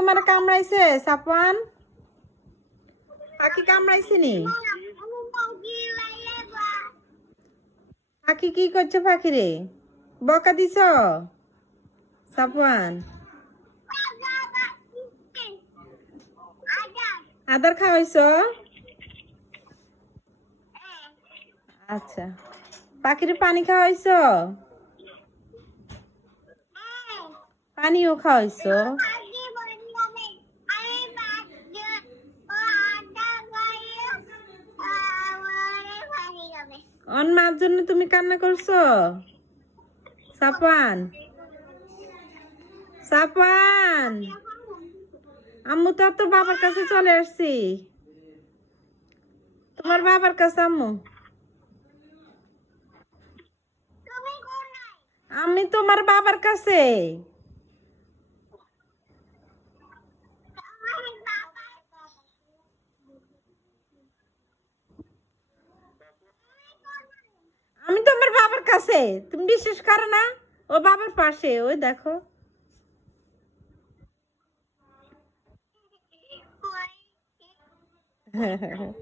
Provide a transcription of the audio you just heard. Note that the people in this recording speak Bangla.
তোমার কামড়াইছে সাপওয়ান? পাখি কামড়াইছে নি? পাখি কি করছো পাখি রে? বকা দিছ সাপওয়ান? আদর খাওয়াইছ? আচ্ছা, পাখির পানি খাওয়াইছ? পানিও খাওয়াইছ? অন মার জন্য তুমি কান্না করছো সাপওয়ান? সাপওয়ান, আম্মু তো তোর বাবার কাছে চলে আসছি। তোমার বাবার কাছে আম্মু। আমি তোমার বাবার কাছে। আমি তোমার বাবার কাছে, তুমি বিশ্বাস করো না? ও বাবার পাশে, ওই দেখো। হ্যাঁ হ্যাঁ হ্যাঁ।